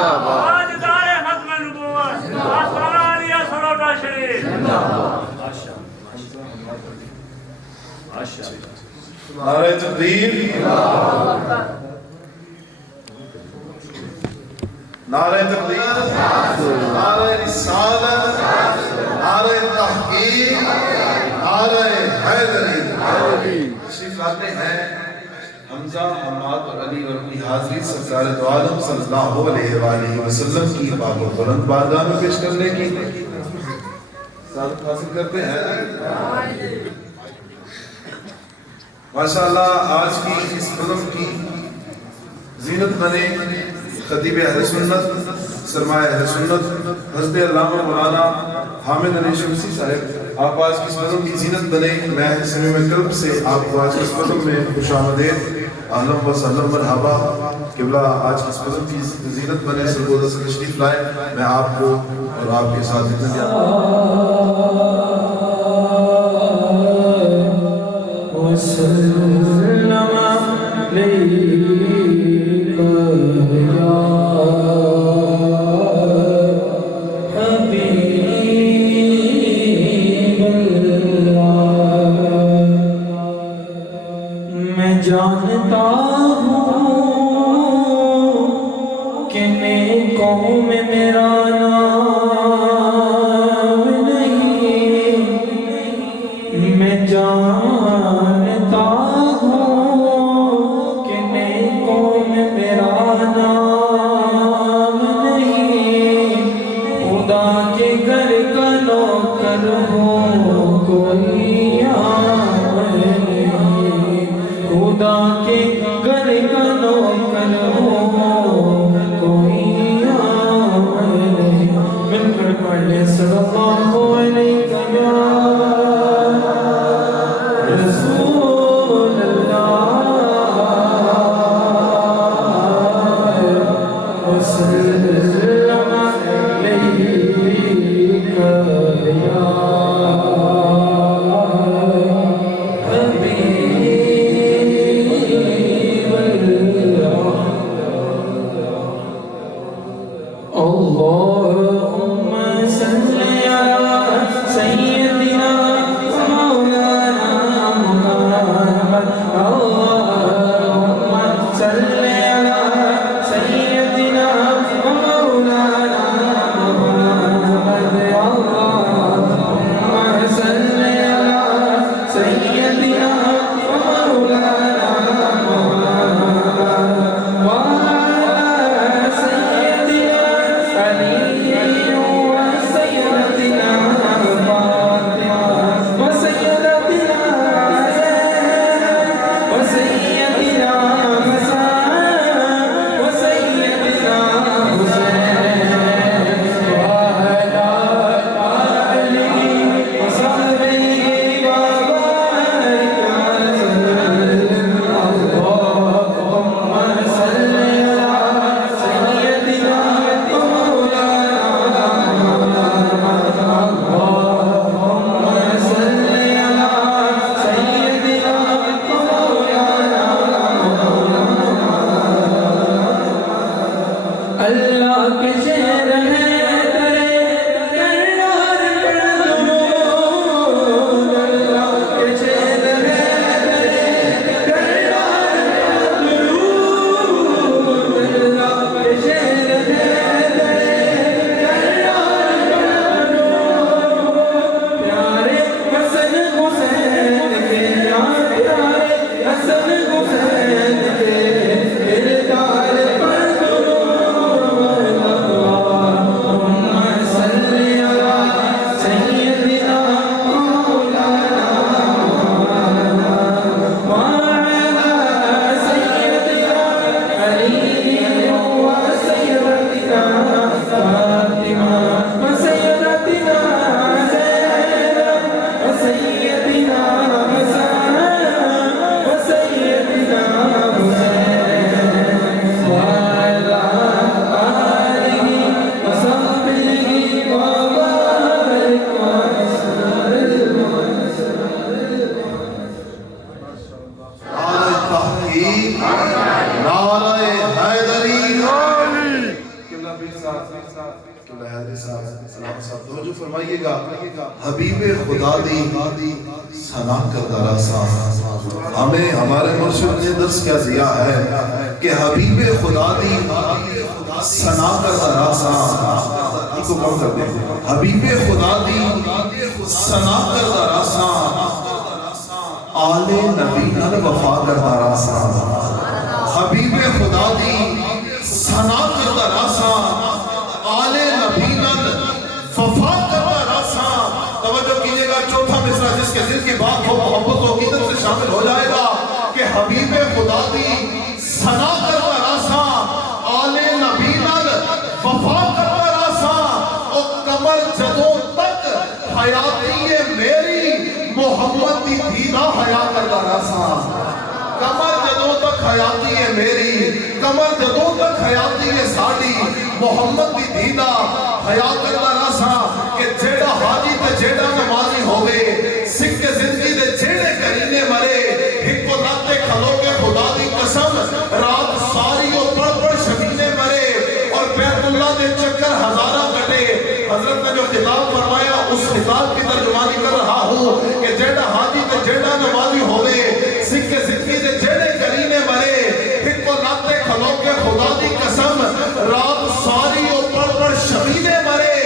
تاجدار ختم نبوت آستانہ علیہ سروٹا شریف نعرہ تکبیر، نعرہ تکبیر، نعرہ رسالت، نعرہ تحقیق، نعرہ حیدری۔ تشریف لاتے ہیں حمزہ، حماد اور علی اور اپنی حاضری سرکار دو عالم صلی اللہ علیہ وآلہ وسلم کی پاک و بلند بارگاہ میں پیش کرنے کی سعادت حاصل کرتے ہیں۔ ماشاءاللہ آج کی اس فلم کی زینت بنے خطیب اہل سنت، سرمایہ اہل سنت حضرت علامہ مولانا حامد علی شمسی صاحب، آپ آج کی اس فلم کی زینت بنے۔ میں صمیم قلب سے آپ کو آج کی اس فلم میں خوش آمدید، اہلا و سہلا مرحبا۔ قبلہ آج کی اس فلم کی زینت بنے، سرگودہ سے تشریف لائے۔ میں آپ کو اور آپ کے ساتھ اتنا وسلم علیک یا حبیب اللہ۔ میں جانتا ہوں کہ نیکوں میں میرا نام نہیں، میں جانتا ہوں کہ نیکوں میں میرا نام نہیں، خدا کے گھر کا نوکر ہو کوئی عام نہیں، خدا کے گھر کا نوکر ہو کوئی عام نہیں۔ مل کر پڑھ لیں صلی اللہ علیہ رسول اللہ وسلم علیک یا حبیب اللہ۔ اللہم صلی علی سیدنا مولانا محمد، اللہم صلی علی سیدنا مولانا محمد، اللہم صلی علی سیدنا مولانا محمد وعلی سیدنا علی وسیدنا فاطمہ وسیدنا زینب وسیدنا حسن وسیدنا حسین وعلی آلہ وصحبہ وبارک وسلم۔ اللہم صلی علی سیدنا مولانا محمد، اللہم صلی علی سیدنا مولانا محمد۔ اللہ کے شہر ہے ترے کرار درود، اللہ کے شہر ہے ترے کرار درود، اللہ کے شہر ہے ترے کرار درود۔ پیارے حسن حسین کے، پیارے حسن حسین کے کردار پر درود، اللہم صلی علی سیدنا مولانا محمد وعلی سیدنا علی وسیدنا فاطمہ وسیدنا زینب وسیدنا حسن وسیدنا حسین وعلی آلہ وصحبہ وبارک وسلم۔ نعرہ تحقیق، نعرہ حیدری۔ حاجی صاحب سلام صاحب توجہ فرمائیے گا حبیب خدا دی ثنا کردہ راسا ہمیں ہمارے مرشد نے درس کیا دیا ہے کہ حبیب خدا دی ثنا کردہ راسا ان کو کم کر دیں حبیب خدا دی ثنا کردہ راسا آل نبی نال وفا کردہ راسا حبیب خدا دی ثنا کردہ راسا آل نبی نال وفا کردہ راسا توجہ کیجئے گا چوتھا مصرع جس کے دل کی بات ہو محبت و عقیدت سے شامل ہو جائے گا کہ حبیب خدا دی ثنا کردہ راسا آل نبی نال وفا کردہ راسا اور کمر جدوں تک حیاتی میری محمد دی دیدہ حیا کردہ راسا کمر جدوں تک حیاتی ہے میری کمر جدوں تک حیاتی ہے ساڑی محمد دی دیدہ حیا کردہ راسا کہ جیڑا حاجی تے جیڑا نمازی ہوئے سکھ زندگی دے جیڑے کرینے مرے ایک کو لاتے کھلو کے خدا دی قسم رات ساری اور پڑھ شبینے مرے اور بیت اللہ دے چکر ہزارہ کٹے حضرت نے جو خطاب فرمایا اس خطاب کی ترجمانی کر رہا ہوں کہ جیڑا حاجی تے جیڑا نمازی ہوئے سکھ زندگی دے جیڑے کرینے مرے ایک کو لاتے کھلو کے خدا دی قسم رات ساری اور پڑھ شبینے مرے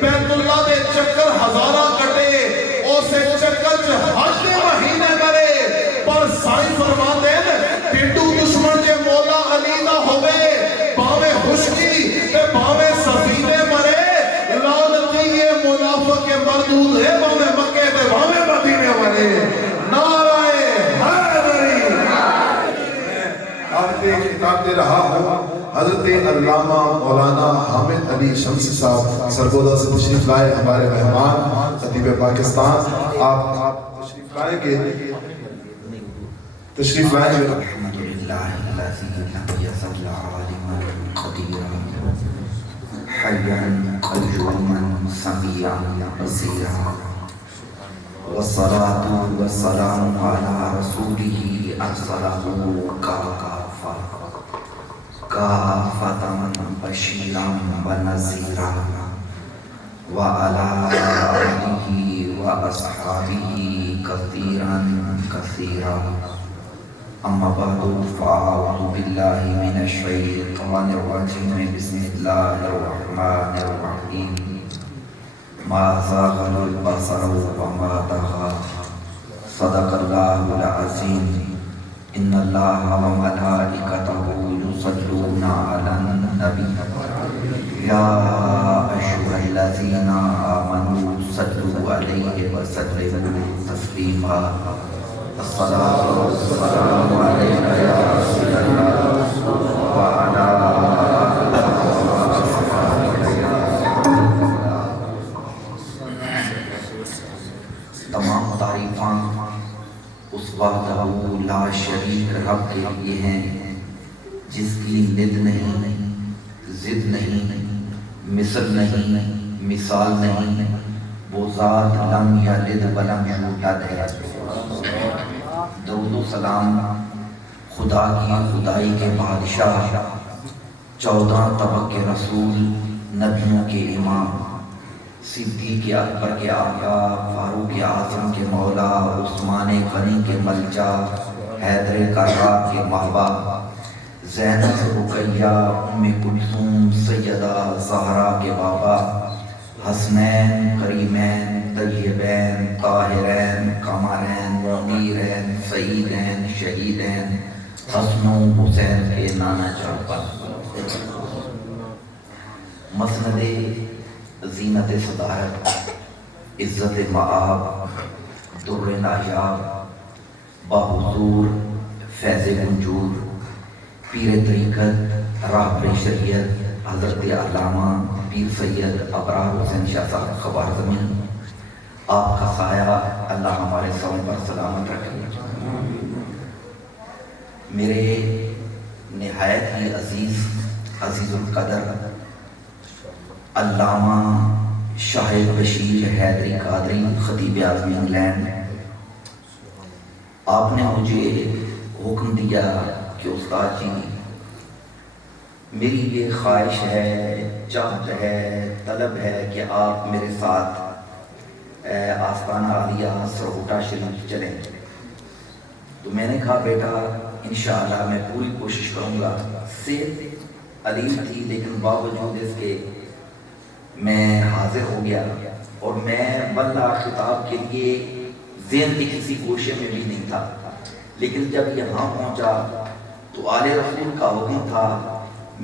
بیت اللہ دے چکر ہزارہ کٹے اسے چکر حج دے مہینے مرے پر سائی فرما دین ٹیٹو دشمن دے مولا علی نہ ہوئے باوے خشکی تے باوے سفینے مرے لعنتی یہ منافق مردود ہے باوے مکے تے باوے مدینے مرے نعرہ حیدری آپ کے کتاب دے رہا ہوں حضرت علامہ مولانا حامد علی شمسی صاحب سرگودا سے تشریف لائے ہمارے مہمان خطیب پاکستان آپ تشریف لائیں گے تشریف لائیں گے الحمدللہ الذی لم یزل عالما قدیرا حیا قیوما سمیعا بصیرا والصلاة والسلام علی رسولہ ارسلہ کافتا بشیرا ونذیرا وعلی آلہ واصحابہ کثیرا کثیرا اما بعد فاعوذ باللہ من الشیطان الرجیم بسم اللہ الرحمن الرحیم ما زاغ البصر وما طغى صدق اللہ العظیم ان اللہ وملائکتہ یصلون علی النبی یا ایھا الذین آمنوا صلوا علیہ وسلموا تسلیما الصلاۃ والسلام علیک یا رسول اللہ وعلی تمام تعریفاں اس وحدہ لا شریک رب کے لیے ہیں جس کی ند نہیں ضد نہیں مثل نہیں مثال نہیں وہ ذات لم یلد ولم یولد ہے درود و سلام خدا کی خدائی کے بادشاہ 14 طبق کے رسول نبیوں کے امام صدیق اکبر کے آقا فاروق اعظم کے مولا عثمان غنی کے ملجا حیدر کرار کے ماوا زینب رقیہ ام کلثوم سیدہ زہرا کے بابا حسنین کریمین طیبین طاہرین قمرین منیرین سعیدین شہیدین حسن و حسین کے نانا جان مسند زینت صدارت عزت معاب در نایاب بحضور فیض منجور پیر طریقت راہبر شریعت حضرت علامہ پیر سید ابرار حسین شاہ صاحب خبر زمین آپ کا سایہ اللہ ہمارے سر پر سلامت رکھے. میرے نہایت ہی عزیز القدر علامہ شاہد بشیر حیدری قادری خطیب اعظم انگلینڈ، آپ نے مجھے حکم دیا کہ استاد جی میری یہ خواہش ہے، چاہت ہے، طلب ہے کہ آپ میرے ساتھ آستانہ عالیہ سرہوٹہ شریف چلیں۔ تو میں نے کہا بیٹا انشاءاللہ میں پوری کوشش کروں گا۔ صحت علیم تھی لیکن باوجود اس کے میں حاضر ہو گیا، اور میں بلّہ خطاب کے لیے ذہن کی کسی گوشے میں بھی نہیں تھا، لیکن جب یہاں پہنچا تو آل رسول کا حکم تھا۔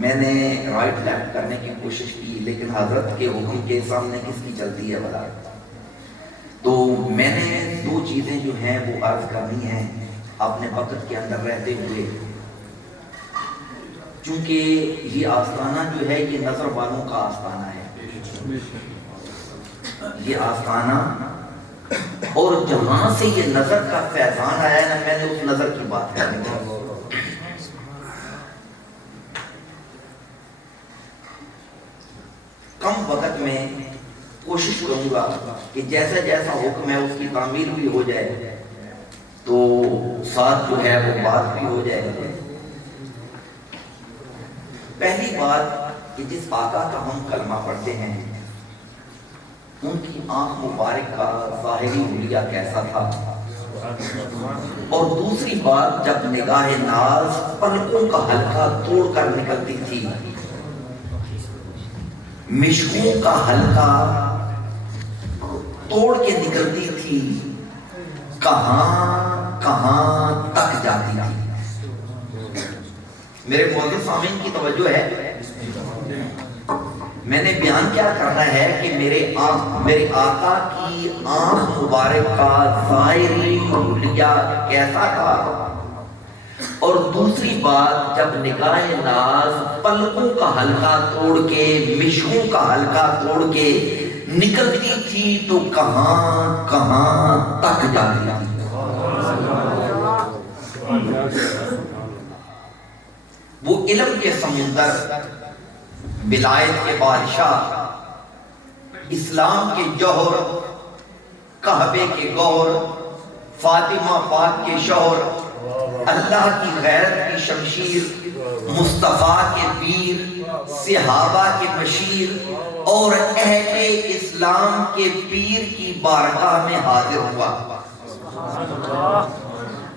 میں نے رائٹ لیفٹ کرنے کی کوشش کی، لیکن حضرت کے حکم کے سامنے کس کی چلتی ہے بلا؟ تو میں نے دو چیزیں جو ہیں وہ عرض کرنی ہیں اپنے وقت کے اندر رہتے ہوئے، چونکہ یہ آستانہ جو ہے یہ نظر والوں کا آستانہ ہے، یہ آستانہ، اور جہاں سے یہ نظر کا فیضان آیا ہے نا، میں نے اس نظر کی بات کرنی ہے۔ کم وقت میں کوشش کروں گا کہ جیسا جیسا حکم ہے اس کی تعمیر بھی ہو جائے، تو ساتھ جو ہے وہ بات بھی ہو جائے۔ پہلی بات کہ جس آقا کا ہم کلمہ پڑھتے ہیں ان کی آنکھ مبارک کا ظاہری حلیہ کیسا تھا، اور دوسری بات جب نگاہ ناز پلکوں کا حلقہ توڑ کر نکلتی تھی، مشکوں کا حلقہ توڑ کے نکلتی تھی، کہاں کہاں تک جاتی تھی۔ میرے معزز سامعین کی توجہ ہے، میں نے بیان کیا کرنا ہے کہ میرے آقا کی آنکھ مبارک کا ظاہری حلیہ کیسا تھا، اور دوسری بات جب نگاہ ناز پلکوں کا حلقہ توڑ کے، مشکوں کا حلقہ توڑ کے نکلتی تھی تو کہاں کہاں تک جاتی تھی۔ وہ علم کے سمندر، ولایت کے بادشاہ، اسلام کے جوہر، کعبے کے گوہر، فاطمہ پاک کے شوہر، اللہ کی غیرت کی شمشیر، مصطفیٰ کے پیر، صحابہ کے مشیر، اور اہل اسلام کے پیر کی بارگاہ میں حاضر ہوا۔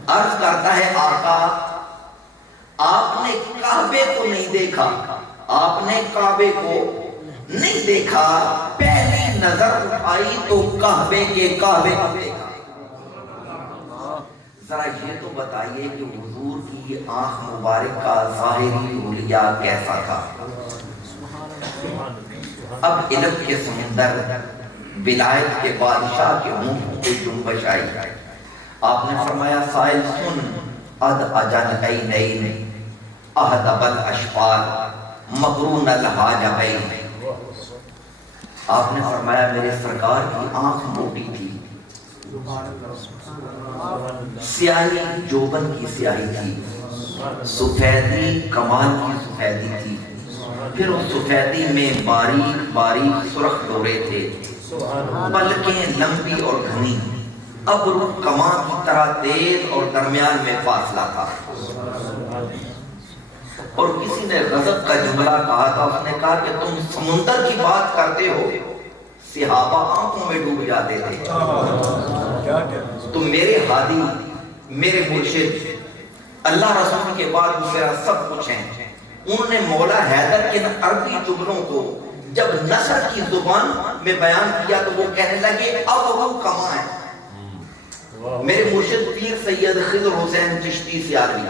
عرض کرتا ہے آقا آپ نے کعبے کو نہیں دیکھا، آپ نے کعبے کو نہیں دیکھا، پہلی نظر اٹھائی تو کعبے کے کعبے کو دیکھا۔ ذرا یہ تو بتائیے کہ حضور کی آنکھ مبارک کا ظاہری حلیہ کیسا تھا۔ اب علم کے سمندر، ولایت کے بادشاہ کے منہ پہ جنبش آئی۔ آپ نے فرمایا سائل سن، اد اجل عینین اہدب الاشفار مقرون الحاجبین۔ آپ نے فرمایا میرے سرکار کی آنکھ موٹی تھی، سیاہی جوبن کی سیاہی تھی، سفیدی کمال کی سفیدی تھی، پھر اس سفیدی میں باریک باریک سرخ ڈورے تھے، پلکیں لمبی اور گھنی، ابرو کمان کی طرح تیز، اور درمیان میں فاصلہ تھا۔ اور کسی نے غضب کا جملہ کہا تھا، اس نے کہا کہ تم سمندر کی بات کرتے ہو، صحابہ آنکھوں میں ڈوب جاتے تھے۔ تو میرے ہادی، میرے مرشد، اللہ رسول کے بعد میرا سب کچھ ہیں، انہوں نے مولا حیدر کے عربی جملوں کو جب نثر کی زبان میں بیان کیا تو وہ کہنے لگے اب وہ کماں ہے۔ میرے مرشد پیر سید خضر حسین چشتی سیالوی،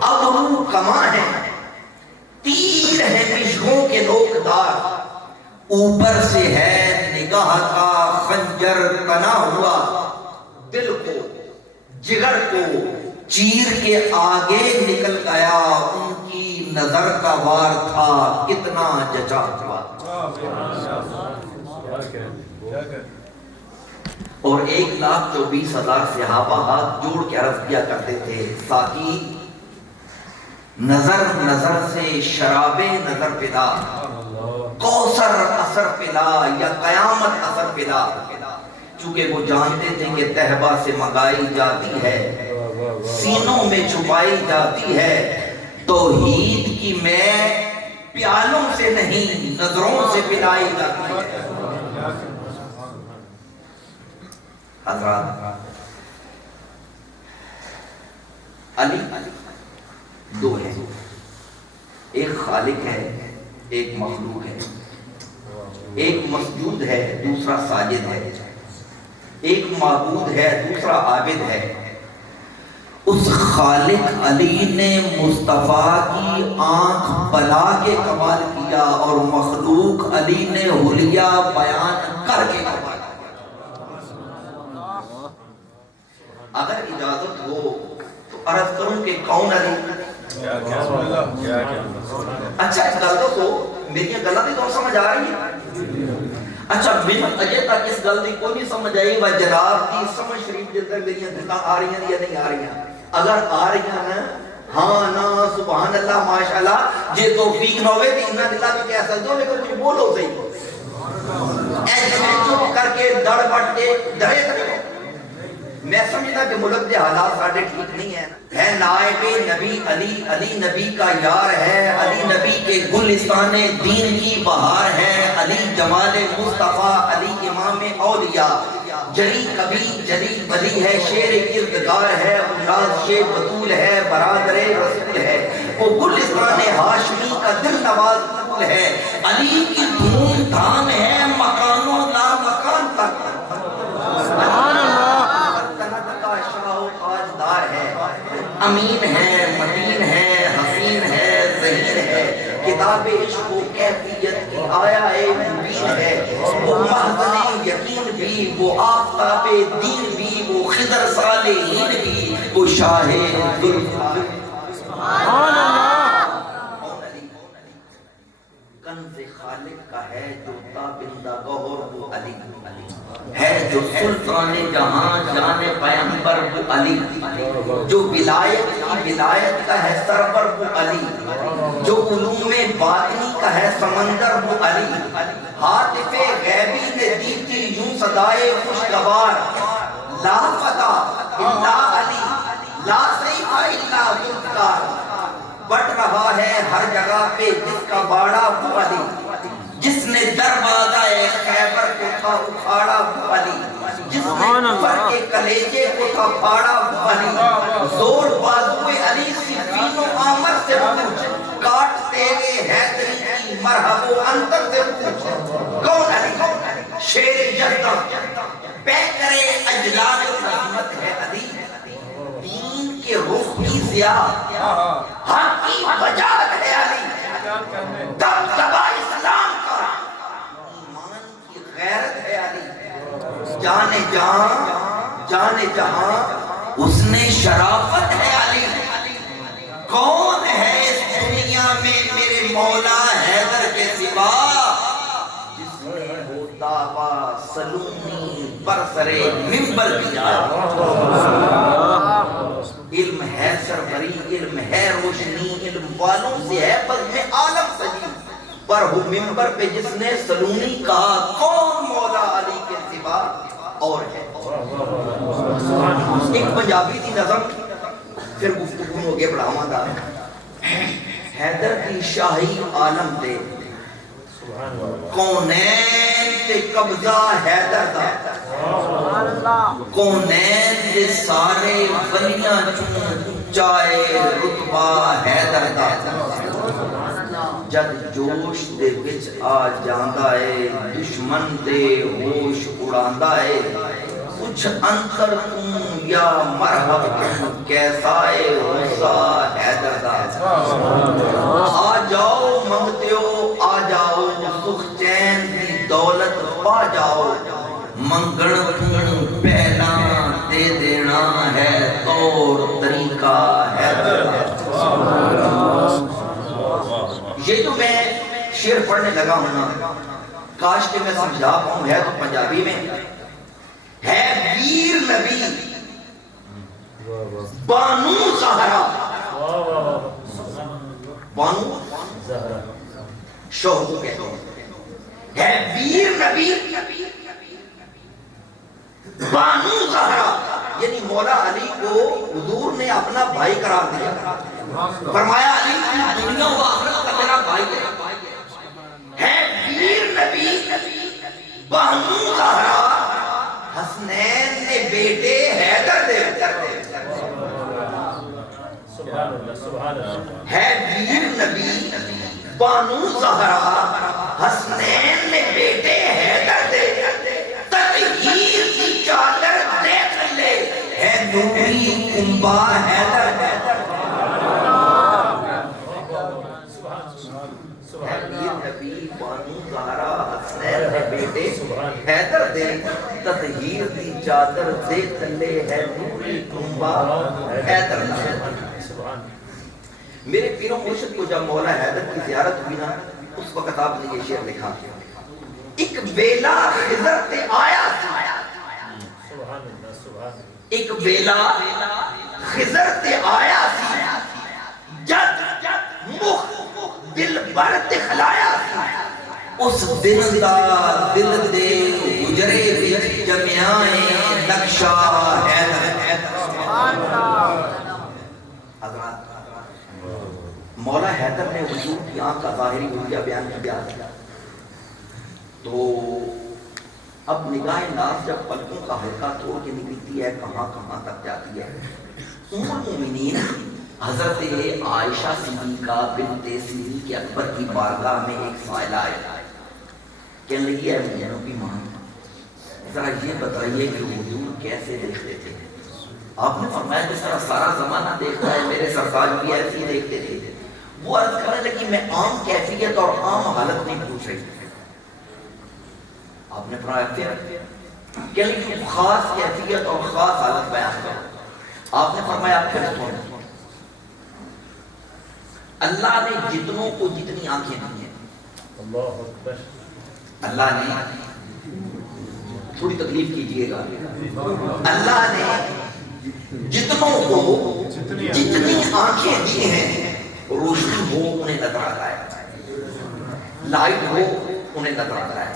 اب وہ کماں ہے، تیر ہے مشکوں کے نوکدار، اوپر سے ہے نگاہ کا خنجر تنا ہوا، دل کو جگر کو چیر کے آگے نکل گیا، ان کی نظر کا وار تھا کتنا جچا ہوا۔ اور 1,24,000 صحابہ ہاتھ جوڑ کے عرض کیا کرتے تھے ساقی نظر نظر سے شراب نظر پلا، کوثر اثر پلا یا قیامت اثر پلا، چونکہ وہ جانتے تھے کہ تہبہ سے منگائی جاتی ہے، سینوں میں چھپائی جاتی ہے، توحید کی میں پیالوں سے نہیں نظروں سے پلائی جاتی ہے۔ حضرات علی دو ہیں، ایک خالق ہے ایک مخلوق ہے، ایک مسجود ہے دوسرا ساجد ہے، ایک معبود ہے دوسرا عابد ہے۔ اس خالق علی نے مصطفیٰ کی آنکھ بلا کے کمال کیا اور مخلوق علی نے حلیہ بیان کر کے کمال کیا۔ اگر اجازت ہو تو عرض کروں کہ کون علی؟ اچھا اس گل تو میری گلاں تے تو سمجھ آ رہی ہے؟ اچھا من اجے تک اس گل دی کوئی نہیں سمجھ آئی و جناب دی سمجھ شریف دے اندر میری گلاں آ رہی ہیں یا نہیں آ رہی ہیں؟ اگر آ رہی ہیں نا ہاں نا سبحان اللہ ماشاءاللہ، جے توفیق نہ ہوئے تو انہاں اللہ بھی کہہ سکتے ہو لیکن کچھ بولو صحیح ایسے چپ کر کے دڑ بٹ کے ڈرے تک۔ میں سمجھتا کہ ملک کے حالات ساڑھے ٹھیک نہیں ہیں، ہے نائب نبی علی، علی نبی کا یار ہے، علی نبی کے گلستان دین کی بہار ہے، علی جمال مصطفیٰ، علی امام اولیاء، جلی کبھی جلی ولی ہے، شیر کردگار ہے، انداز شیر بطول ہے، برادر رسول ہے، وہ گلستان ہاشمی کا دل نواز پھول ہے، علی کی دھوم دھام ہے مکانوں لا مکان تک، امین ہے، متین ہے، حسین ہے، ذہین ہے، کتاب عشق و کیفیت کی آیا مبین ہے، وہ محضن یقین بھی، وہ آفتاب دین بھی، وہ خضر صالحین بھی، وہ شاہ ذوالفقار۔ سبحان اللہ۔ کنز خالق کا ہے جو تابندہ گوہر وہ علی ہے، جو سلطان جہاں جان پیغمبر وہ علی، جو ولایت کی ولایت کا ہے سرور وہ علی، جو علوم باطنی کا ہے سمندر وہ علی، ہاتف غیبی نے دی تھی یوں صدائے خوشگوار، لا فتح الا علی، لا سیف الا ذوالفقار، بٹ رہا ہے ہر جگہ پہ جس کا باڑا وہ علی، جس نے دروازہ خیبر کو تھا اکھاڑا وہ علی، جس نے کفر کے کلیجے کو تھا پھاڑا وہ علی، زور بازوئے علی صفین و عامر سے پوچھ، کاٹ تیرے حیدری کی مرحب و انتر سے پوچھ، کون علی؟ شیر یزدہ پیکر اجلال رحمت ہے علی، دین کے رخ کی ضیاء حق کی وجاہت ہے علی، دبدبہ اسلام کا ایمان کی غیرت ہے علی، جانے جہاں اس نے شرافت ہے علی، کون ہے اس دنیا میں میرے مولا حیدر کے سوا، جس نے وہ دعویٰ سلونی برسرے ممبر کیا، علم ہے سربری، علم ہے روشنی، علم والوں سے ہے بزم عالم سجی، پر ہو ممبر پہ جس نے سلونی کہا کون مولا علی کے سوا اور ہے۔ ایک پنجابی کی نظم پھر گفتگو ہو گئے بڑھاواں دا، حیدر کی شاہی عالم دے کونین تے قبضہ حیدر دا، کونین تے سارے ولیاں چون چائے رتبہ حیدر دا، جد جوش دے وچ آ جاندا ہے دشمن دے ہوش اڑاندا ہے، کچھ انتر تم یا مرحب تم کیسا ہے غصہ حیدر دا، آ جاؤ منگتے ہو آ جاؤ سخ چین دی دولت پا جاؤ، منگن تم پہلا دے دینا ہے طور طریقہ حیدر دا۔ یہ جو میں شعر پڑھنے لگا ہوں نا، کاش کہ میں سمجھا پاؤں، ہے تو پنجابی میں ہے، ویر نبی بانو زہرا، بانو شوہر کو کہتے ہیں، ہے ویر نبی بانو زہرا، یعنی مولا علی کو حضور نے اپنا بھائی قرار دیا، فرمایا علی دنیا و آخرت کا میرا بھائی ہے، ویر نبی بہنو زہرا حسنین نے بیٹے حیدر دے، ہے ویر نبی بانو زہرا حسنین نے بیٹے حیدر دے، تطہیر کی چادر دیکھ لے، ہے نوری کنبا حیدر دے، ہے ویر نبی بانو زہرا حسنین نے بیٹے حیدر دے، تطہیر کی چادر دیکھ لے، ہے نوری کنبا حیدر دے۔ میرے پیروں مرشد کو جب مولا حیدر کی زیارت ہوئی نا، اس وقت آپ نے یہ شعر لکھا، ایک بیلا خضر تے آیا سی، ایک بیلا خضر تے آیا سی، جد مخ دل بر تے خلایا سی، اس دن دا دل دے گجرے وچ جمیائیں نقشہ حیدر۔ حضرات مولا حیدر نے حضور کی آنکھ کا ظاہری حلیہ بیان کیا، تو اب نگاہ ناز جب پلکوں کا حلقہ توڑ کے نکلتی ہے کہاں کہاں تک جاتی ہے۔ ام المومنین حضرت عائشہ صدیقہ بنت صدیق اکبر کی بارگاہ میں ایک سائلہ آیا، کہنے لگی ہے مومنوں کی ماں، ذرا یہ بتائیے کہ حضور کیسے دیکھتے تھے؟ آپ نے فرمایا جس طرح سارا زمانہ دیکھتا ہے، میرے سرتاج بھی ایسے ہی دیکھتے تھے۔ وہ عرض کرنے لگی میں عام کیفیت اور عام حالت نہیں پوچھ رہی، آپ نے فرمایا پھر کہ خاص کیفیت اور خاص حالت بیان کرو۔ آپ نے فرمایا پھر سنو، اللہ نے جتنوں کو جتنی آنکھیں دی ہیں، اللہ نے تھوڑی تکلیف کیجئے گا، اللہ نے جتنوں کو جتنی آنکھیں دی ہیں، روشنی ہو انہیں نظر آتا ہے، لائٹ ہو انہیں نظر آتا ہے،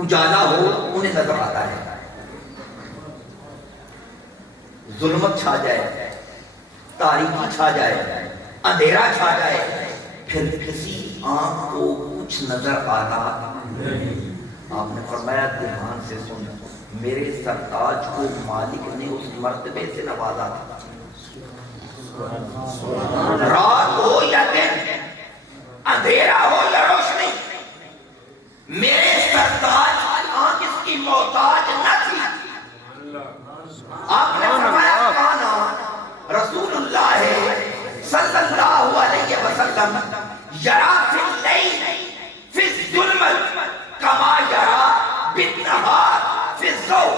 اجالا ہو انہیں نظر آتا ہے، ظلمت چھا جائے، تاریکی چھا جائے، اندھیرا چھا جائے، پھر کسی آنکھ کو کچھ نظر آتا۔ آپ نے فرمایا دھیان سے سن، میرے سرتاج کو مالک نے اس مرتبے سے نوازا تھا، رات ہو یا دن، اندھیرا ہو یا روشنی، میرے سرتاج کی آنکھ اس کی محتاج نہ تھی۔ آپ نے فرمایا کانا رسول اللہ صلی اللہ علیہ وسلم یرا فی اللیل فی الظلمت کما یرا بالنہار فی الضوء،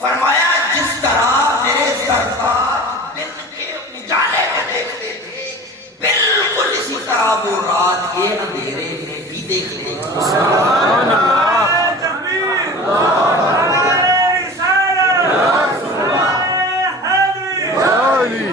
فرمایا جس طرح میرے سرتاج دن کے اجالے میں دیکھتے تھے، بالکل اسی طرح وہ رات کے اندھیرے میں بھی دیکھ لیں گے۔ سبحان اللہ، تکبیر، نعرہ رسالت، نعرہ حیدری،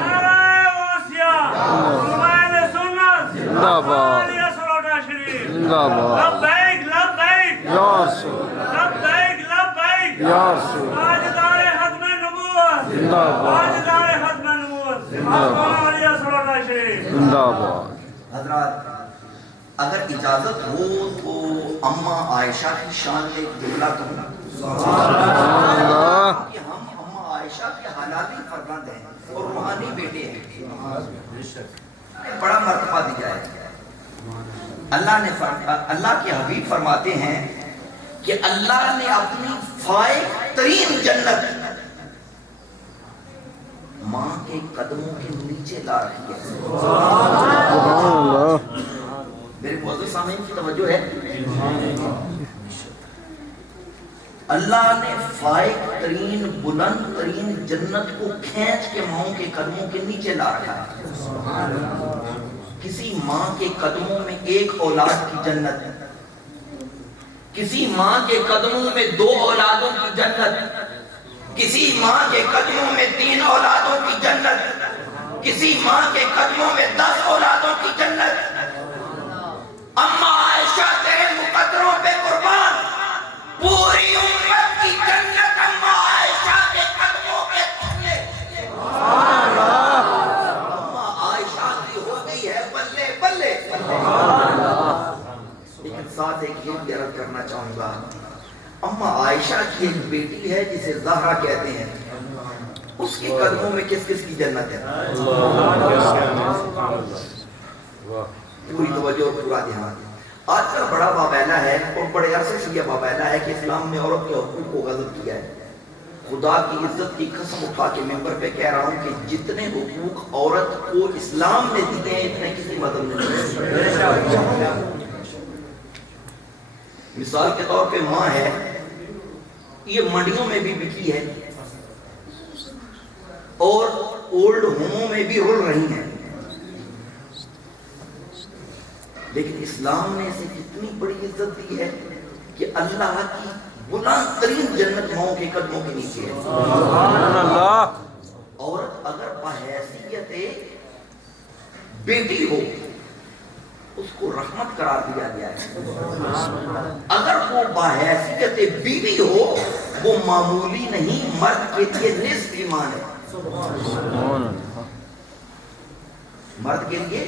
نعرہ غوثیہ، اہل سنت، زندہ باد، عالیہ سروٹا شریف، زندہ باد، لبیک لبیک یا رسول، لبیک لبیک، یا رسول، تاجدار ختم نبوت، زندہ باد، تاجدار ختم نبوت، عالیہ سروٹا شریف، زندہ باد۔ حضرات اگر اجازت ہو تو اماں عائشہ کی شان میں ایک جملہ کہوں، کہ ہم اماں عائشہ کے حلالی فرزند ہیں اور روحانی بیٹے ہیں، بڑا مرتبہ دیا ہے۔ اللہ کے حبیب فرماتے ہیں کہ اللہ نے اپنی فائق ترین جنت ماں کے قدموں کے نیچے لا رکھی ہے۔ میرے معزز سامعین کی توجہ ہے، اللہ نے فائق ترین بلند ترین جنت کو کھینچ کے ماں کے قدموں کے نیچے لا رکھا ہے۔ کسی ماں کے قدموں میں ایک اولاد کی جنت، کسی ماں کے قدموں میں 2 اولادوں کی جنت، کسی ماں کے قدموں میں 3 اولادوں کی جنت، کسی ماں کے قدموں میں 10 اولادوں کی جنت۔ اماں عائشہ تیرے مقدروں پہ قربان، پوری امت کی جنت اماں عائشہ کے قدموں ساتھ ایک یہ بھی عرض کرنا چاہوں گا، اما عائشہ کی ایک بیٹی ہے جسے زہرا کہتے ہیں، اس کے قدموں میں کس کس کی جنت ہے؟ پوری توجہ اور پورا دھیان۔ آج کل بڑا بابیلا ہے اور بڑے عرصے سے یہ بابیلا ہے کہ اسلام نے عورت کے حقوق کو غصب کیا ہے۔ خدا کی عزت کی قسم اٹھا کے ممبر پہ کہہ رہا ہوں کہ جتنے حقوق عورت کو اسلام نے دیے ہیں اتنے کسی مذہب نے دیے۔ مثال کے طور پہ ماں ہے، یہ منڈیوں میں بھی بکی ہے اور اولڈ ہوموں میں بھی رول رہی ہیں، لیکن اسلام نے اسے کتنی بڑی عزت دی ہے کہ اللہ کی بلند ترین جنت ماؤں کے قدموں کے نیچے ہے۔ عورت اگر بحیثیت بیٹی ہو اس کو رحمت قرار دیا گیا ہے، اگر وہ بحیثیت بیوی ہو وہ معمولی نہیں، مرد کے لیے نصف ایمان ہے، مرد کے لیے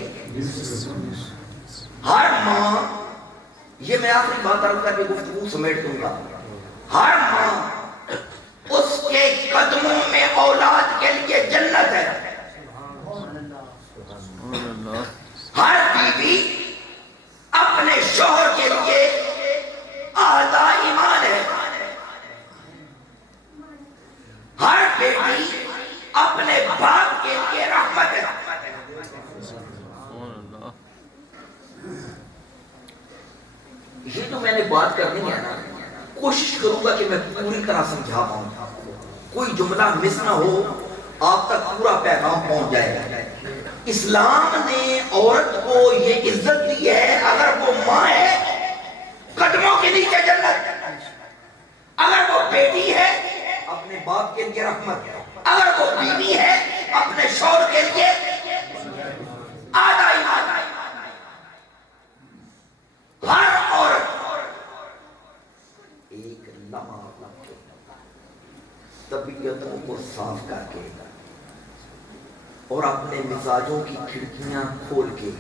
ہر ماں، یہ میں آخری بات عرض کر کے گفتگو سمیٹ دوں گا، ہر ماں اس کے قدموں میں اولاد کے لیے جنت ہے، ہر بیوی اپنے شوہر کے لیے اعلیٰ ایمان ہے، ہر بیٹی اپنے باپ کے لیے رحمت ہے۔ یہ جو میں نے بات کرنی ہے نا، کوشش کروں گا کہ میں پوری طرح سمجھا پاؤں، کوئی جملہ مس نہ ہو، آپ تک پورا پیغام پہنچ جائے گا۔ اسلام نے عورت کو یہ عزت دی ہے، اگر وہ ماں ہے قدموں کے نیچے جنت، اگر وہ بیٹی ہے اپنے باپ کے لیے رحمت، اگر وہ بیوی ہے اپنے شوہر کے لیے آدھا ایمان۔ ہر عورت ایک لمحہ طبیعتوں کو صاف کر کے اور اپنے مزاجوں کی کھڑکیاں کھول کے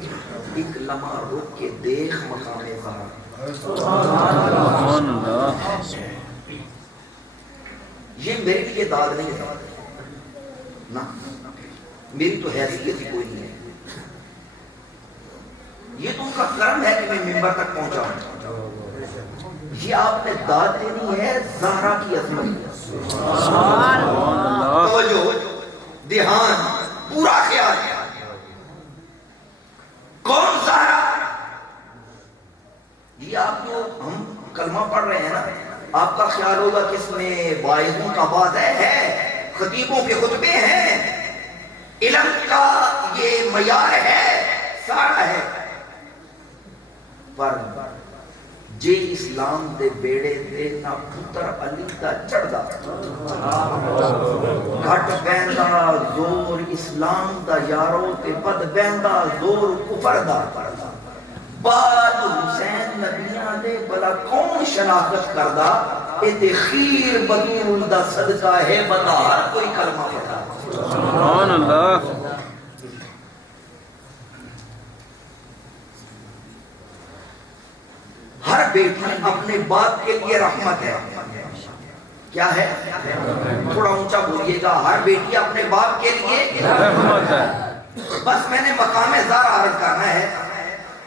ایک لمحہ رک کے دیکھ مقام زہرا۔ یہ میرے لیے داد نہیں ہے نا، میری تو حیثیت ہی کوئی نہیں ہے، یہ تو ان کا کرم ہے کہ میں ممبر تک پہنچا ہوں، یہ آپ نے داد دینی ہے زہرا کی عظمت۔ توجہ، دھیان، پورا خیال، کون زہرا؟ یہ آپ جو ہم کلمہ پڑھ رہے ہیں نا، آپ کا خیال ہوگا کہ اس میں واعظوں کا واضح ہے، خطیبوں کے خطبے ہیں، علم کا یہ معیار ہے، سارا ہے، پر جے اسلام دے بیڑے دے نہ پتر علی دا چڑھدا، گھٹ بیندا زور اسلام دا یارو تے بد بیندا زور کفر دا، بعد حسین نبیاں دے بلا کون شناخت کردا، اے تے خیر بدول دا صدقہ ہے بتا ہر کوئی کلمہ پڑھا۔ سبحان اللہ۔ ہر بیٹی اپنے باپ کے لیے رحمت ہے، کیا ہے؟ تھوڑا اونچا بولیے گا، ہر بیٹی اپنے باپ کے لیے رحمت ہے۔ بس میں نے مقام زہرا عرض کرنا ہے،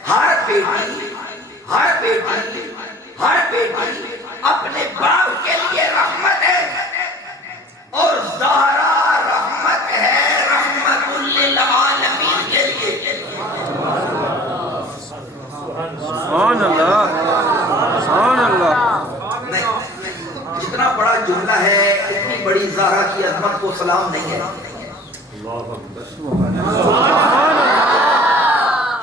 ہر بیٹی اپنے باپ کے لیے رحمت ہے، اور زہرا رحمت ہے، رحمت للعالمین کے لیے۔ سبحان اللہ، سبحان اللہ۔ جتنا بڑا جملہ ہے اتنی بڑی زہرا کی عظمت کو سلام نہیں ہے۔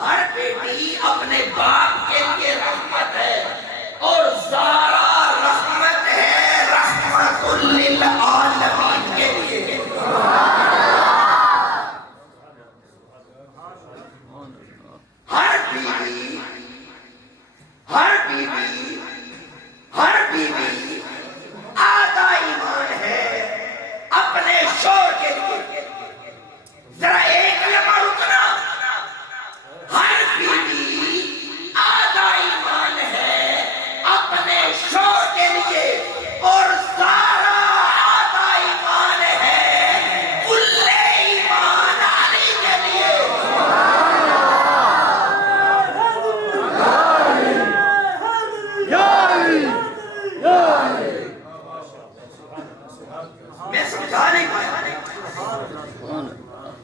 ہر بیٹی اپنے باپ کے لیے رحمت ہے، اور زہرا رحمت ہے، رحمت للعالمین کے لیے۔ ہر بیوی آدھا ایمان ہے اپنے شوہر کے لیے۔ ذرا ایک لمحہ رکنا، ہر بیوی آدھا ایمان ہے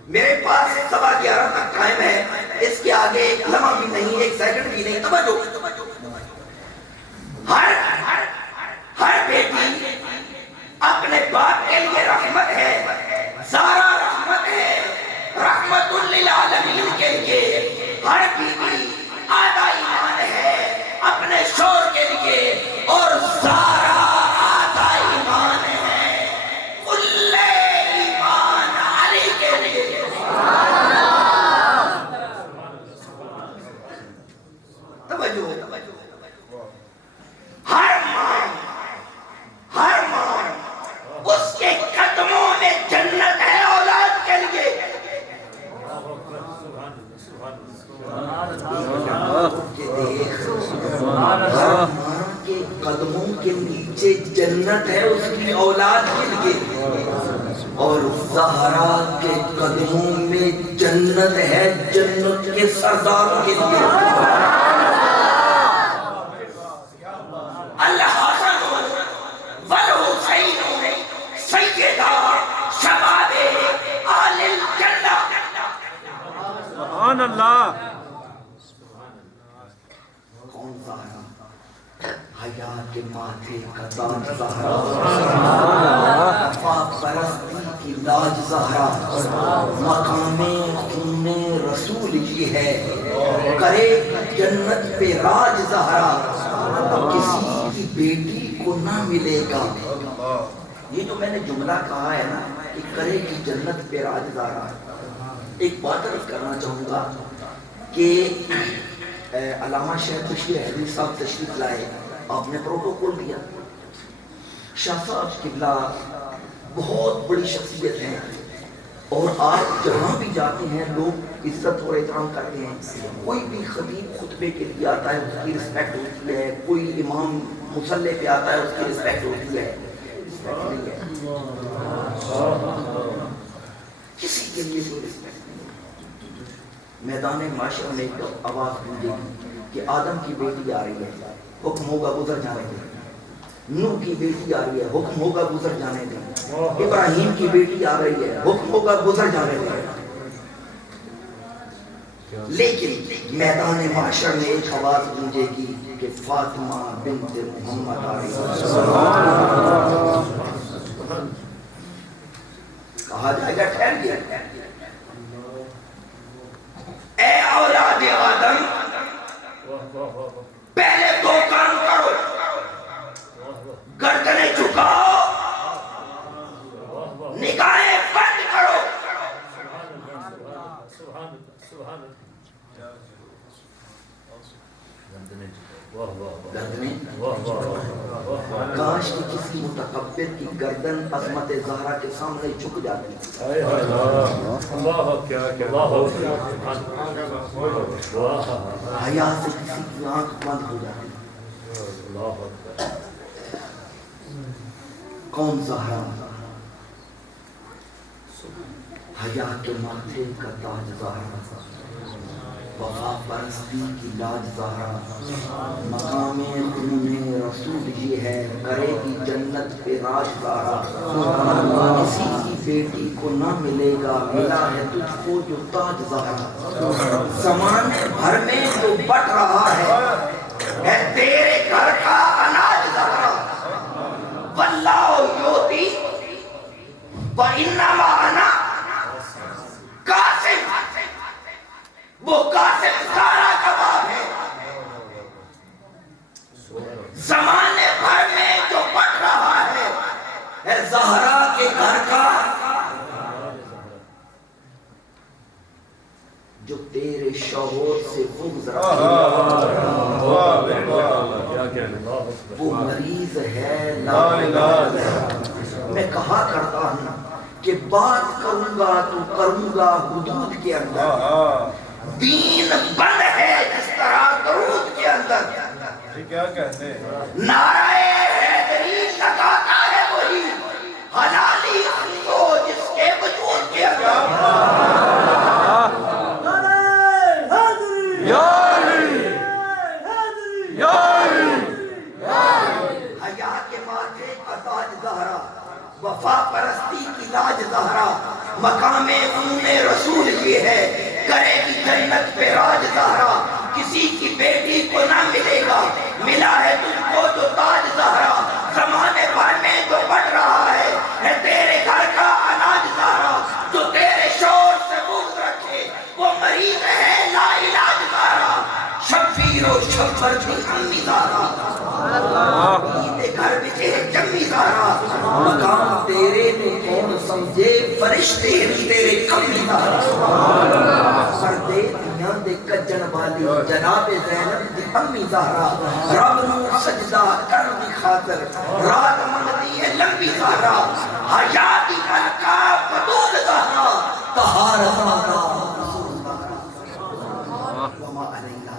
میرے پاس 11:15 تک ٹائم ہے، اس کے آگے ایک لمحہ بھی نہیں، ایک سیکنڈ بھی نہیں. توجہ، ہر بیٹی اپنے باپ کے لیے رحمت ہے. زہرا رحمت ہے، رحمت للعالمین کے لیے. ہر بیوی آدھا ایمان ہے اپنے شوہر کے لیے، اور زہرا آدھا ایمان ہے کل ایمان علی کے لیے. توجہ، ہر ماں اس کے قدموں میں جنت ہے اولاد کے لیے. ہر ماں کے قدموں کے نیچے جنت ہے اس کی اولاد کے لیے، اور زہرا کے قدموں میں جنت ہے جنت کے سرداروں کے لیے. الحسن والحسین سیدا شباب اہل الجنہ. سبحان اللہ. کون زہرا؟ حیا کے ماتھے کا تاج زہرا، وفا پرستی کی لاج زہرا. مقام خون رسول یہ ہے، کرے جنت پہ راج زہرا. کسی کی بیٹی کو نہ ملے گا. یہ جو میں نے جملہ کہا ہے نا کہ کرے کی جنت پہ راج زہرا، ایک بات عرض کرنا چاہوں گا کہ علامہ شیخ بشیر حدیث صاحب تشریف لائے، آپ نے پروٹوکول دیا. شاہ صاحب قبلہ بہت بڑی شخصیت ہیں، اور آپ جہاں بھی جاتے ہیں لوگ عزت اور احترام کرتے ہیں. کوئی بھی خطیب خطبے کے لیے آتا ہے اس کی رسپیکٹ ہوتی ہے، کوئی امام مصلی پہ آتا ہے اس کی رسپیکٹ ہوتی ہے. کسی کے لیے کوئی رسپیکٹ نہیں. میدان معاشر میں ایک آواز گونجے گی کہ آدم کی بیٹی آ رہی ہے، حکم ہوگا گزر جانے دیں. نوح کی بیٹی آ رہی ہے، حکم ہوگا گزر جانے دیں. ابراہیم کی بیٹی آ رہی ہے، حکم ہوگا گزر جانے دیں. لیکن میدان معاشر میں ایک آواز گونجے گی کہ فاطمہ بنت محمد آ رہی ہے. کہا جائے گا ٹھہر گیا، اے اولاد آدم پہلے 2 کام کرو، گردنیں جھکاؤ، نگاہیں بند کرو. کاش کہ کسی متکبر کی گردن عظمت زہرا کے سامنے جھک جاتی. حیا سے کسی کی آنکھ بند ہو جاتی. کون زہرا؟ حیا کے ماتھے کا تاج زہرا، وفا پرستی کی لاج زہرا. مقام خون رسول یہ ہے، کرے گی جنت پہ راج زہرا. کسی کی بیٹی کو نہ ملے گا، ملا ہے تجھ کو جو تاج زہرا. زمانے بھر میں تو بٹ رہا ہے تیرے گھر کا اناج زہرا. واللہ یوتی وانما انا قاسم. وہ قاسم زہرا کا باپ ہے. زمانے بھر میں جو بٹ رہا ہے زہرا کے گھر کا، جو تیرے شوہر سے بغض رکھے وہ مریض ہے لا علاج ہے. میں کہا کرتا ہوں کہ بات کروں گا تو کروں گا حدود کے اندر. دین بند ہے جس طرح درود کے اندر. کیا کہتے ہیں؟ نعرہ حیدری لگاتا ہے وہی حلالی ہو جس کے وجود کے اندر. حیا کے ماتھے کا تاج زہرا، وفا پرستی کی لاج زہرا. مقام خون رسول یہ ہے، کرے گی جنت پہ راج زہرا، کسی کی بیٹی کو نہ ملے گا، ملا ہے تجھ کو جو تاج زہرا، زمانے بھر میں جو بڑھ رہا ہے تیرے گھر کا اناج زہرا، جو تیرے شور سے بغض رکھے وہ مریض ہے لا علاج زہرا، شبیر و شبر بھی امی زہرا، عید گھر بچے جمی زہرا، مقام تیرے میں کون سمجھے فرشتے تیرے کمی زہرا، پردے دنیا دے کجن والی جناب زینب دی امی زہرا، رب نو سجدہ کر دی خاطر رات منگتی ہے لمبی زہرا، حیاتی ملکہ بدود زہرا، طہارت آنا رسول زہرا، وما علینا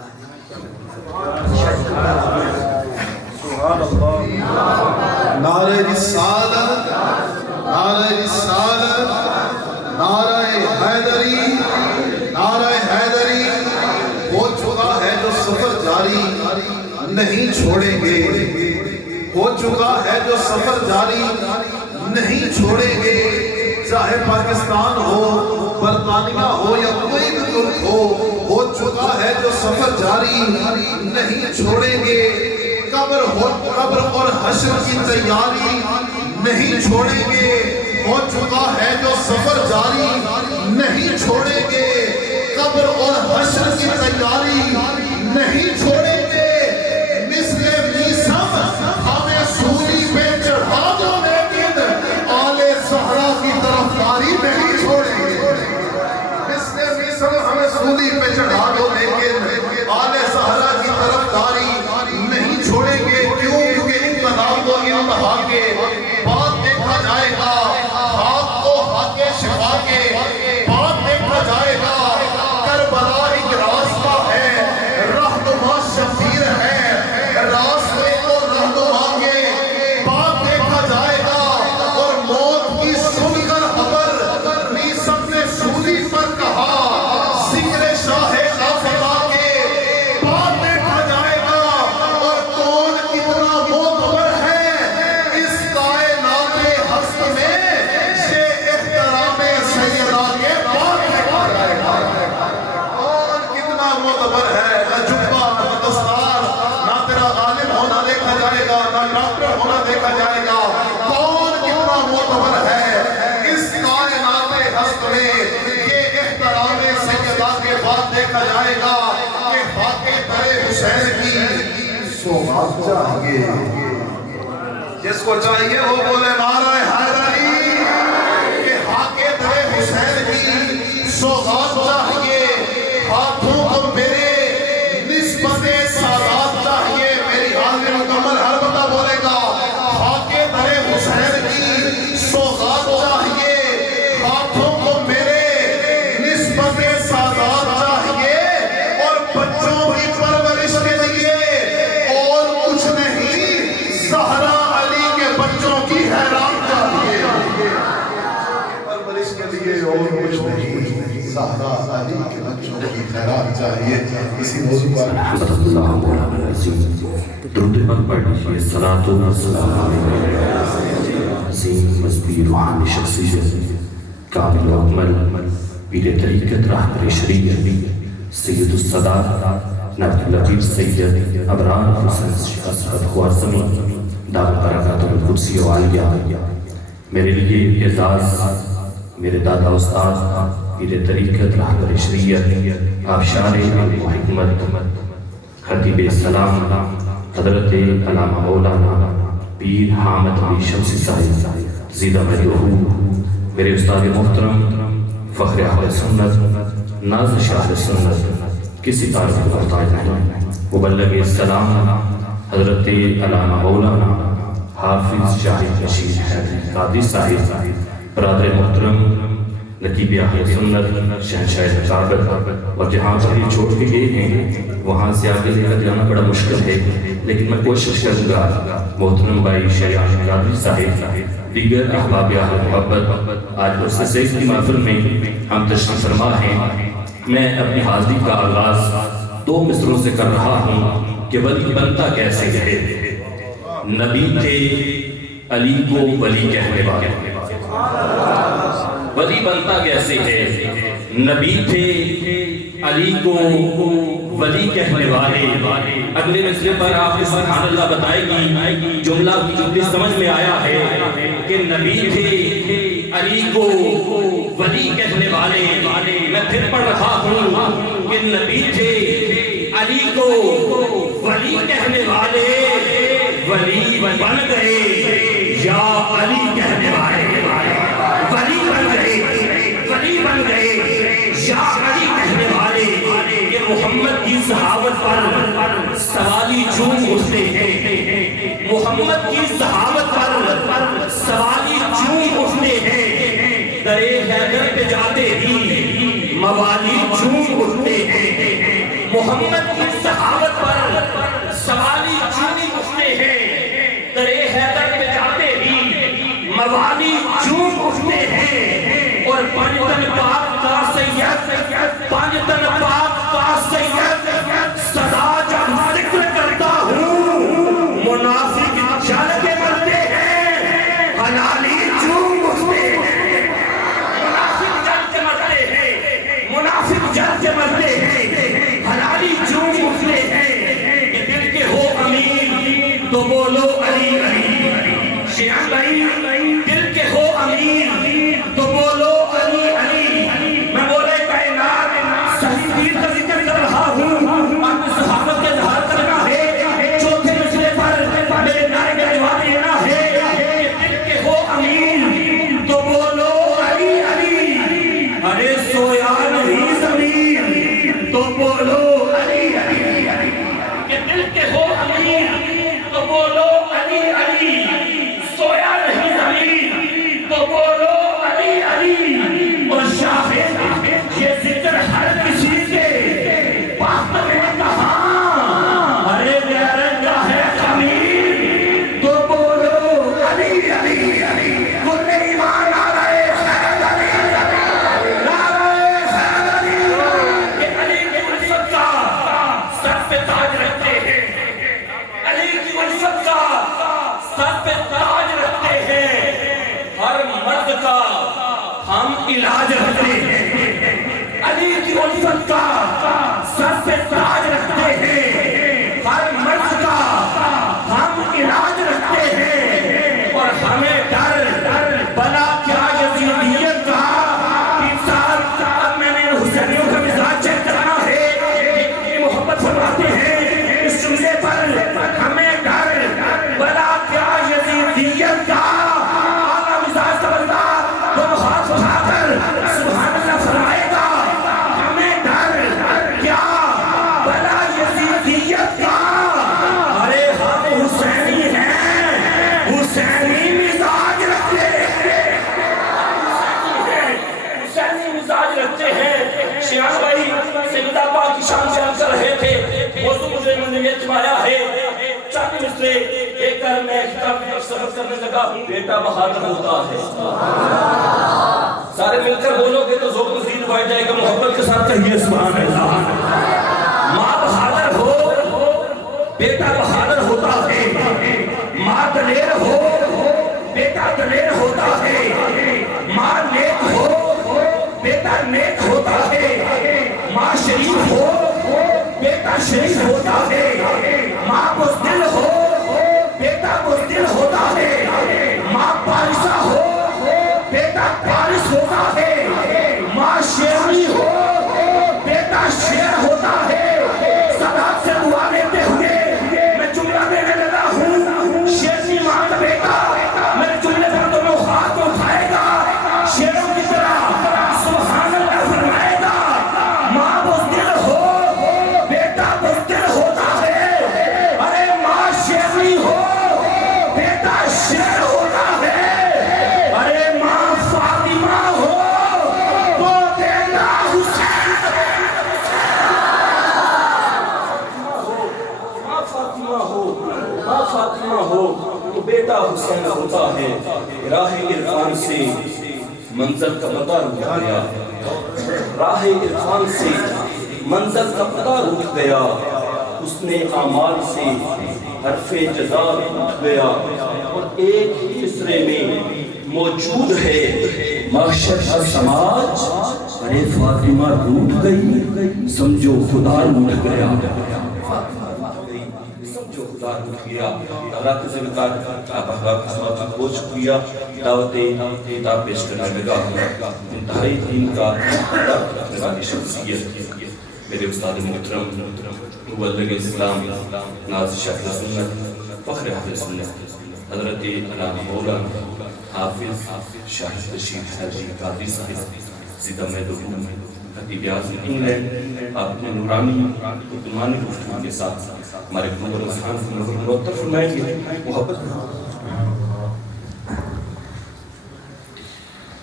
سبحان اللہ۔ نعرہ رسالت، نعرہ رسالت، نعرہ حیدری، نعرہ حیدری، ہو چکا ہے جو سفر جاری نہیں چھوڑیں گے، ہو چکا ہے جو سفر جاری نہیں چھوڑیں گے، چاہے پاکستان ہو، برطانیہ ہو یا کوئی بھی ملک ہو چکا ہے جو سفر جاری نہیں چھوڑیں گے، قبر اور حشر کی تیاری نہیں چھوڑیں گے، ہو چکا ہے جو سفر جاری نہیں چھوڑیں گے، قبر اور حشر کی تیاری نہیں چھوڑیں گے، مثل میسم ہمیں سولی پہ چڑھا دو لیکن آل زہرا کی طرفداری نہیں چھوڑیں گے، مثل میسم ہمیں سولی پہ چڑھا دو لیکن آل زہرا کی طرفداری نہیں چھوڑیں گے، کیونکہ انقلاب و انتہا کے بعد دیکھا جائے گا، حق کو حق شفا کے بعد دیکھا جائے گا، کربلا ایک راستہ ہے، رہنما شبیر ہے، راستے کو رہنما کے بعد دیکھا جائے گا، اور موت کی سن کر خبر میسم نے سولی پر کہا، ذکر شاہ غافلہ کے بعد دیکھا جائے گا، اور کون کتنا معتبر ہے اس کائنات ہست میں، یہ احترام سیدہ کے بعد دیکھا جائے گا، کون کتنا معتبر ہے، نہ جبہ نہ دستار، نہ تیرا غالب ہونا دیکھا جائے گا، نہ ڈاکٹر ہونا دیکھا جائے گا، کون کتنا معتبر ہے اس کائنات ہست میں، یہ احترام سیدہ کے بعد دیکھا جائے گا کہ فاتح در حسین کی سوغات چاہیے، جس کو چاہیے وہ بولے نعرہ حیدری، کہ فاتح در حسین کی سوغات چاہیے، ہاتھوں کو میرے نسبت سادات چاہیے، میری حاضر مکمل ہر بندہ بولے گا، فاتح در حسین کی سوغات چاہیے، ہاتھوں کو میرے نسبت سادات چاہیے، اور بچوں کی پرورش کے لیے اور کچھ نہیں، زہرا علی کے بچوں کی حیران چاہیے، پرورش کے لیے اور کچھ نہیں، زہرا علی کے بچوں کی حیران چاہیے، اسی موضوع پر حضرت اللہ مولانا عظیم درود پر پڑھ لیجیے، صلاۃ و سلام عظیم مذہبی روحانی شخصیت، کامل و اکمل پیر طریقت رہبر شریعت، سید السادات نبی لطیف سید ابرار حسین اسود خوارزمی دعوت برکات القدسی و عالیہ، میرے لیے اعزاز میرے دادا استاد پیر طریقت رہبر شریعت، آبشار علم و حکمت، خطیب سلام حضرت علامہ مولانا پیر حامد علی شمسی صاحب زیدہ مدعو، میرے استاد محترم فخر اہل سنت نازش اہل سنت، کسی طرح کا محتاج نہیں، مبلغ السلام حضرت علامہ مولانا حافظ شاہد رشید حیدری قادری صاحب، برادر محترم نقیب اہل سنت شہنشاہ ثقافت، اور جہاں پر یہ چھوڑ کے گئے ہیں وہاں سے آگے لے کر جانا بڑا مشکل ہے، لیکن میں کوشش کروں گا محترم بھائی شیخ قادری صاحب دیگر احباب اہل محبت، آج عرصہ سیف کی محفل میں ہم تشریف فرما ہیں، میں اپنی حاضری کا آغاز دو مصروں سے کر رہا ہوں کہ ولی بنتا کیسے ہے، نبی تھے علی کو ولی کہنے والے، ولی بنتا کیسے ہے؟ نبی تھے علی کو ولی کہنے والے. اگلے مسئلے پر آپ نے سبحان اللہ بتائے گی. جملہ سمجھ میں آیا ہے کہ نبی تھے علی کو ولی کہنے والے. میں پھر پڑھ رہا ہوں کہ نبی تھے علی کو ولی کہنے والے. ولی بن گئے یا علی کہنے والے. ولی بن گئے یا علی کہنے والے. کہ محمد کی صحابت پر سوالی جھوم اٹھتے ہیں. محمد کی صحابت پر سوالی جھوم اٹھتے ہیں. درے حیدر پہ جاتے ہی موالی جھوم اٹھتے ہیں. محمد کی صحابت پر سوالی جھوم اٹھتے ہیں. درے حیدر پہ جاتے ہی موالی جھوم اٹھتے ہیں. اور پنجتن پاک کا سید پنجتن پاک کا سید صدا جب ذکر کرتا ہوں منافق جل کے مرتے ہیں. حلالی جھوم اٹھتے ہیں. منافق جل کے مرتے ہیں. منافق جل کے مرتے ہیں. حلالی جھوم اٹھتے ہیں. کہ دل کے ہو امیر تو بولو علی علی. شیعہ بھائی دل کے ہو امیر تو بولو علی علی. میں بولے کائنات صحیح دین کا ذکر کر رہا ہوں. آپ نے صحابت کے اظہار کرنا ہے. چوتھے مسئلے پر میرے نعرے کا جواب دینا ہے کہ دل کے ہو امیر تو بولو علی علی. ارے سویا نہیں زمین تو بولو علی علی. کہ دل کے ہو امیر تو بولو علی علی. سویا نہیں زمین تو بولو علی علی. اور شاہد یہ ذکر ہر کسی کے وقت میں کہاں. ارے درجہ ہے خمیر تو بولو علی علی. کل ایمان آ رہے کہ علی کی الفت کا سر پہ تاج رکھتے ہیں. علی کی الفت کا سر پہ تاج رکھتے ہیں. ہر مرد کا ہم علاج رکھتے ہیں. علی کی الفت کا سر پہ تاج رکھتے ہیں. ہر مرد کا ہم علاج رکھتے ہیں. اور ہمیں ڈر بلا کیا یزیدیت کا. اب میں نے حسینیوں کا مزاج چیک کرنا ہے. یہ محبت فرماتے ہیں اس جملے پر. ہمیں ڈر بلا کیا یزیدیت کا. اعلیٰ مزاج کا بندہ دونوں ہاتھ اٹھا کر سبحان اللہ فرمائے گا. ہمیں ڈر کیا بلا یزیدیت کا. ارے ہم حسینی ہیں. حسینی مزاج رکھتے ہیں. حسینی مزاج رکھتے ہیں. شیعہ بھائی سیدہ پاک کی شان بیان کر رہے تھے. موضوع مجھے نے چھپایا ہے. چند مسئلے ایک کر میں کتاب کی سبق کرنے لگا. بیٹا بہادر ہوتا ہے. سارے مل کر بولو گے تو ذوق مزید بڑھ جائے گا. محبت کے ساتھ کہیے سبحان اللہ. ماں بہادر ہو بیٹا بہادر ہوتا ہے. ماں دلیر ہو بیٹا دلیر ہوتا ہے. ماں نیک ہو بیٹا نیک ہوتا ہے. ماں شریف ہو بیٹا شریف ہوتا ہے. ماں بزدل ہو بیٹا بزدل ہوتا ہے. ماں پارسہ ہو بیٹا پارس ہوتا ہے. ماں شیرنی ہو بیٹا شیر ہوتا ہے. صداقت سے دعا لیتے ہوئے میں جملہ دینے لگا ہوں. شیرنی ماں کا بیٹا میرے جملے پر دونوں ہاتھ اٹھائے گا. شیروں کی طرح سبحان اللہ فرمائے گا. ماں بزدل ہو بیٹا بزدل ہوتا ہے. ارے ماں شیرنی ہو بیٹا شیر ہوتا ہے. ارے ماں فاطمہ ہو تو بیٹا حسین. ماں فاطمہ ہو تو بیٹا حسین ہوتا ہے. راہ عرفان سے منزل کا پتہ رک گیا. راہ عرفان سے منزل کا پتہ رک گیا. اس نے اعمال سے حرف جزا اٹھ گیا. اور ایک ہی مصرے میں موجود ہے محشر کا سماج ارے فاطمہ روٹ گئی سمجھو خدا روٹ گیا سمجھو خدا روٹ گیا حضرات سے بکار آپ احباب خسمات کو چکیا دعوت کتاب پیش کرنے لگا انتہائی دین کا رکھنے والی شخصیت میرے استاد محترم مبلغ اسلام ناز شیخ سنت فخر حافظ سنت حضرت علامہ مولانا حافظ شاہد رشید حاجی قادری صاحب زدہ محدود خطیب اعظم انگلینڈ آپ نے نورانی قدمانی گفتگو کے ساتھ ہمارے نور مسحان کو مرتب فرمائیں گے محبت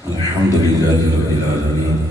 الحمدللہ رب العالمین